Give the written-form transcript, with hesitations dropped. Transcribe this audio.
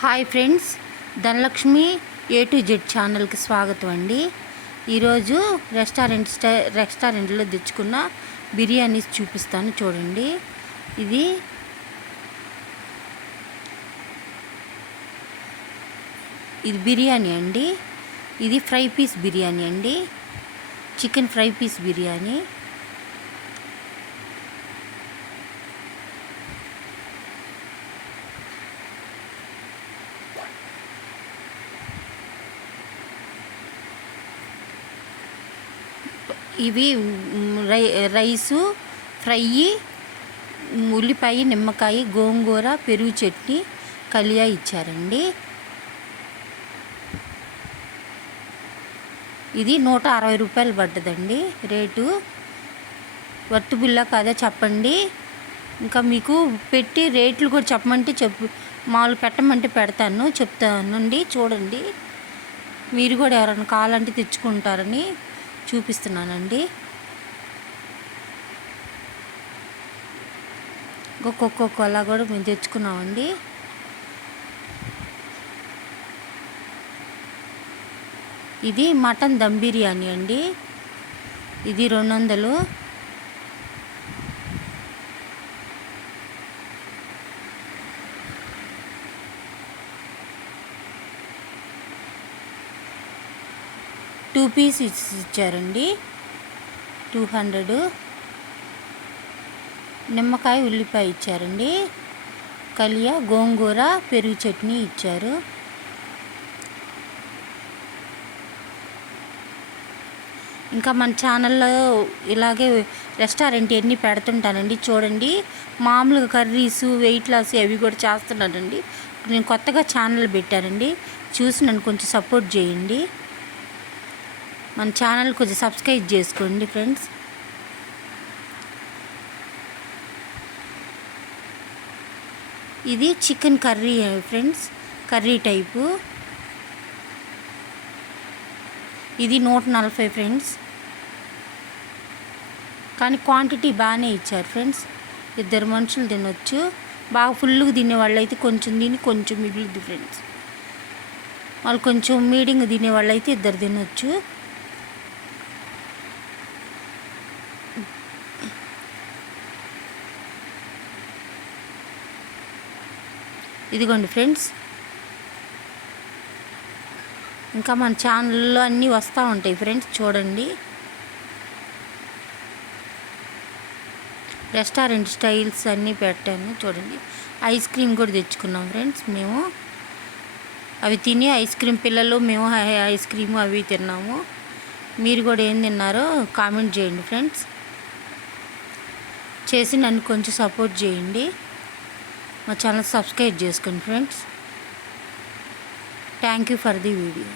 Hi friends, Dhanalakshmi A to Z ఛానల్కి స్వాగతం అండి. ఈరోజు రెస్టారెంట్లో తెచ్చుకున్న బిర్యానీస్ చూపిస్తాను చూడండి. ఇది బిర్యానీ అండి. ఇది ఫ్రై పీస్ బిర్యానీ అండి, చికెన్ ఫ్రై పీస్ బిర్యానీ. ఇవి రైసు ఫ్రై, ఉల్లిపాయ, నిమ్మకాయ, గోంగూర, పెరుగు చట్నీ, కలియా ఇచ్చారండి. ఇది 160 రూపాయలు పడ్డదండి రేటు. వర్తుబుల్లా కాదా చెప్పండి. ఇంకా మీకు పెట్టి రేట్లు కూడా చెప్పమంటే మామూలు పెట్టమంటే పెడతాను, చెప్తానండి. చూడండి, మీరు కూడా ఎవరైనా కావాలంటే తెచ్చుకుంటారని చూపిస్తున్నానండి. కోకోకోలా కూడా మేము తెచ్చుకున్నామండి. ఇది మటన్ దమ్ బిర్యానీ అండి. ఇది 200. టూ పీస్ ఇచ్చారండి, 200. నిమ్మకాయ, ఉల్లిపాయ ఇచ్చారండి. కలియా, గోంగూర, పెరుగు చట్నీ ఇచ్చారు. ఇంకా మన ఛానల్లో ఇలాగే రెస్టారెంట్ ఎన్ని పెడుతుంటానండి. చూడండి, మామూలుగా కర్రీసు, వెయిట్ లాస్ అవి కూడా చేస్తున్నానండి. నేను కొత్తగా ఛానల్ పెట్టానండి, చూసి నన్ను కొంచెం సపోర్ట్ చేయండి. మన ఛానల్ కొంచెం సబ్స్క్రైబ్ చేసుకోండి ఫ్రెండ్స్. ఇది chicken curry friends, curry type. ఇది 140 ఫ్రెండ్స్. కానీ క్వాంటిటీ బాగానే ఇచ్చారు ఫ్రెండ్స్. 2 మనుషులు తినొచ్చు. బాగా ఫుల్గా తినే వాళ్ళు అయితే కొంచెం తిని కొంచెం మిగులుద్ది ఫ్రెండ్స్. వాళ్ళు కొంచెం మీడియంగా తినే వాళ్ళు అయితే 2 తినొచ్చు. ఇదిగోండి ఫ్రెండ్స్. ఇంకా మన ఛానల్లో అన్నీ వస్తూ ఉంటాయి ఫ్రెండ్స్, చూడండి. రెస్టారెంట్ స్టైల్స్ అన్నీ పెట్టాను చూడండి. ఐస్ క్రీమ్ కూడా తెచ్చుకున్నాం ఫ్రెండ్స్ మేము. అవి తిని ఐస్ క్రీమ్ పిల్లలు, మేము ఐస్ క్రీము అవి తిన్నాము. మీరు కూడా ఏం తిన్నారో కామెంట్ చేయండి ఫ్రెండ్స్. చేసి నన్ను కొంచెం సపోర్ట్ చేయండి. మా ఛానల్ సబ్స్క్రైబ్ చేసుకోండి friends. Thank you for the video.